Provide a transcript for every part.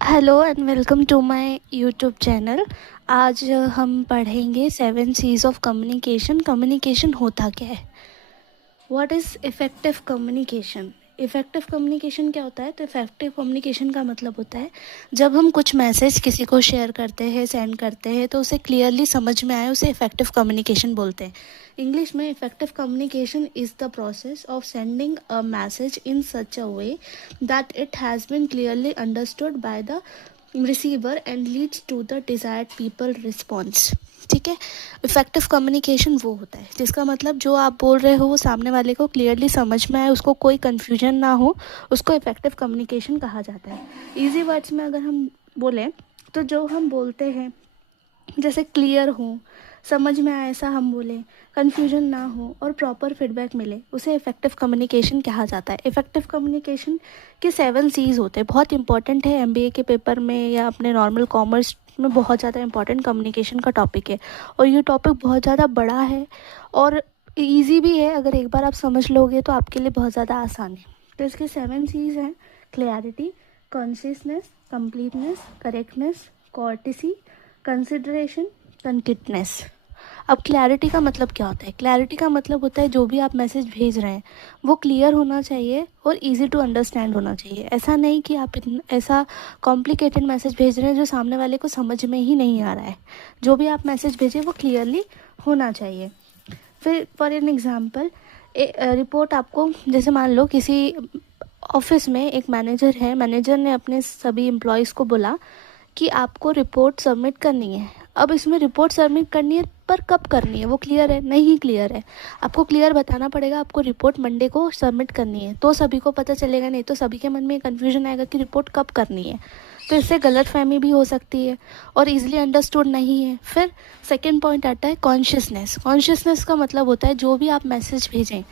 Hello and welcome to my YouTube channel. आज हम पढ़ेंगे 7 C's ऑफ कम्युनिकेशन। कम्युनिकेशन होता क्या है, what is effective communication. Effective communication क्या होता है? तो इफ़ेक्टिव कम्युनिकेशन का मतलब होता है जब हम कुछ मैसेज किसी को शेयर करते हैं, सेंड करते हैं, तो उसे क्लियरली समझ में आए, उसे इफ़ेक्टिव कम्युनिकेशन बोलते हैं। इंग्लिश में effective communication is the process of sending a message in such a way that it has been clearly understood by the receiver and leads to the desired people response. ठीक है, effective communication वो होता है जिसका मतलब जो आप बोल रहे हो वो सामने वाले को क्लियरली समझ में आए, उसको कोई कन्फ्यूजन ना हो, उसको इफेक्टिव कम्युनिकेशन कहा जाता है। इजी वर्ड्स में अगर हम बोलें तो जो हम बोलते हैं जैसे क्लियर हो, समझ में आए ऐसा हम बोलें, कन्फ्यूजन ना हो और प्रॉपर फीडबैक मिले, उसे इफेक्टिव कम्युनिकेशन कहा जाता है। इफेक्टिव कम्युनिकेशन के 7 C's होते हैं, बहुत इंपॉर्टेंट है एमबीए के पेपर में या अपने नॉर्मल कॉमर्स में बहुत ज़्यादा इंपॉर्टेंट कम्युनिकेशन का टॉपिक है। और ये टॉपिक बहुत ज़्यादा बड़ा है और ईजी भी है। अगर एक बार आप समझ लोगे तो आपके लिए बहुत ज़्यादा आसान है। तो इसके 7 C's हैं: clarity, consciousness, completeness, correctness, courtesy, consideration, concreteness. अब क्लैरिटी का मतलब क्या होता है? क्लैरिटी का मतलब होता है जो भी आप मैसेज भेज रहे हैं वो क्लियर होना चाहिए और इजी टू अंडरस्टैंड होना चाहिए। ऐसा नहीं कि आप ऐसा कॉम्प्लिकेटेड मैसेज भेज रहे हैं जो सामने वाले को समझ में ही नहीं आ रहा है। जो भी आप मैसेज भेजें वो क्लियरली होना चाहिए। फिर फॉर एन एग्जांपल, रिपोर्ट आपको, जैसे मान लो किसी ऑफिस में एक मैनेजर है, मैनेजर ने अपने सभी एम्प्लॉयज़ को बोला कि आपको रिपोर्ट सबमिट करनी है। अब इसमें रिपोर्ट सबमिट करनी है, पर कब करनी है वो क्लियर है? नहीं क्लियर है। आपको क्लियर बताना पड़ेगा, आपको रिपोर्ट मंडे को सबमिट करनी है, तो सभी को पता चलेगा, नहीं तो सभी के मन में कन्फ्यूजन आएगा कि रिपोर्ट कब करनी है। तो इससे गलतफहमी भी हो सकती है और इजीली अंडरस्टूड नहीं है। फिर सेकंड पॉइंट आता है कॉन्शियसनेस। कॉन्शियसनेस का मतलब होता है जो भी आप मैसेज भेजें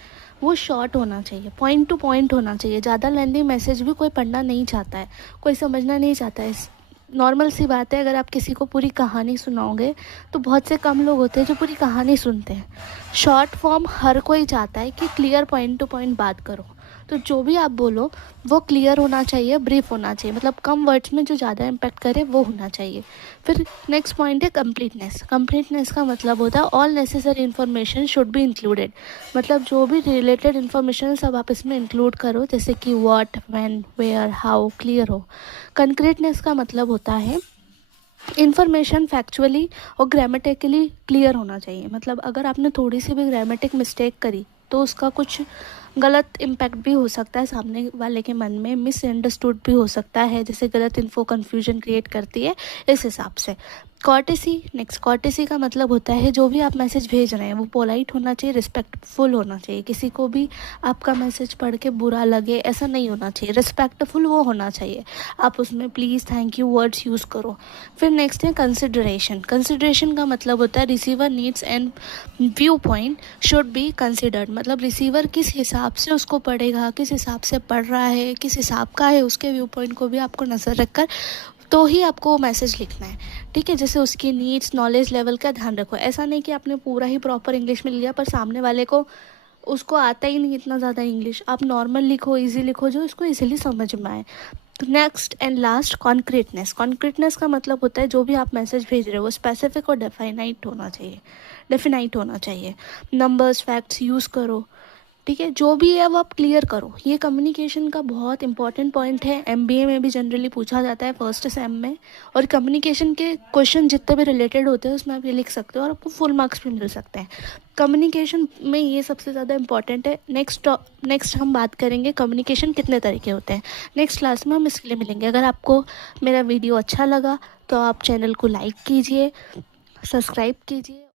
वो शॉर्ट होना चाहिए, पॉइंट टू पॉइंट होना चाहिए। ज़्यादा लेंदी मैसेज भी कोई पढ़ना नहीं चाहता है, कोई समझना नहीं चाहता है। नॉर्मल सी बात है, अगर आप किसी को पूरी कहानी सुनाओगे तो बहुत से कम लोग होते हैं जो पूरी कहानी सुनते हैं। शॉर्ट फॉर्म हर कोई चाहता है कि क्लियर पॉइंट टू पॉइंट बात करो। तो जो भी आप बोलो वो क्लियर होना चाहिए, ब्रीफ होना चाहिए, मतलब कम वर्ड्स में जो ज़्यादा इम्पैक्ट करे वो होना चाहिए। फिर नेक्स्ट पॉइंट है कंप्लीटनेस। कंप्लीटनेस का मतलब होता है all necessary information should be included. मतलब जो भी रिलेटेड इन्फॉर्मेशन सब आप इसमें इंक्लूड करो, जैसे कि what, when, where, how, clear हो। कंक्रीटनेस का मतलब होता है इन्फॉर्मेशन फैक्चुअली और ग्रामेटिकली क्लियर होना चाहिए। मतलब अगर आपने थोड़ी सी भी ग्रामेटिक मिस्टेक करी तो उसका कुछ गलत इम्पैक्ट भी हो सकता है, सामने वाले के मन में मिसअंडरस्टूड भी हो सकता है, जैसे गलत इन्फो कन्फ्यूजन क्रिएट करती है, इस हिसाब से। कॉर्टेसी, नेक्स्ट कॉर्टेसी का मतलब होता है जो भी आप मैसेज भेज रहे हैं वो पोलाइट होना चाहिए, रिस्पेक्टफुल होना चाहिए। किसी को भी आपका मैसेज पढ़ के बुरा लगे ऐसा नहीं होना चाहिए, रिस्पेक्टफुल वो होना चाहिए। आप उसमें please, thank you words use करो। फिर नेक्स्ट है कंसिडरेशन। कंसिडरेशन का मतलब होता है receiver needs and view point should be considered. मतलब रिसीवर किस हिसाब से उसको पढ़ेगा, किस हिसाब से पढ़ रहा है, किस हिसाब का है, उसके व्यू पॉइंट को भी आपको नज़र रखकर तो ही आपको मैसेज लिखना है। ठीक है, जैसे उसकी नीड्स, नॉलेज लेवल का ध्यान रखो। ऐसा नहीं कि आपने पूरा ही प्रॉपर इंग्लिश में लिया पर सामने वाले को उसको आता ही नहीं इतना ज़्यादा इंग्लिश। आप नॉर्मल लिखो, इजी लिखो, जो इसको इजीली समझ में आए। Next and last concreteness. Concreteness का मतलब होता है जो भी आप मैसेज भेज रहे हो वो स्पेसिफिक और डेफिनाइट होना चाहिए, डेफिनाइट होना चाहिए। नंबर्स, फैक्ट्स यूज़ करो। ठीक है, जो भी है वो आप क्लियर करो। ये कम्युनिकेशन का बहुत इंपॉर्टेंट पॉइंट है, एमबीए में भी जनरली पूछा जाता है फर्स्ट सेम में। और कम्युनिकेशन के क्वेश्चन जितने भी रिलेटेड होते हैं उसमें आप ये लिख सकते हो और आपको फुल मार्क्स भी मिल सकते हैं। कम्युनिकेशन में ये सबसे ज़्यादा इंपॉर्टेंट है। नेक्स्ट हम बात करेंगे कम्युनिकेशन कितने तरीके होते हैं। नेक्स्ट क्लास में हम इसके लिए मिलेंगे। अगर आपको मेरा वीडियो अच्छा लगा तो आप चैनल को लाइक कीजिए, सब्सक्राइब कीजिए।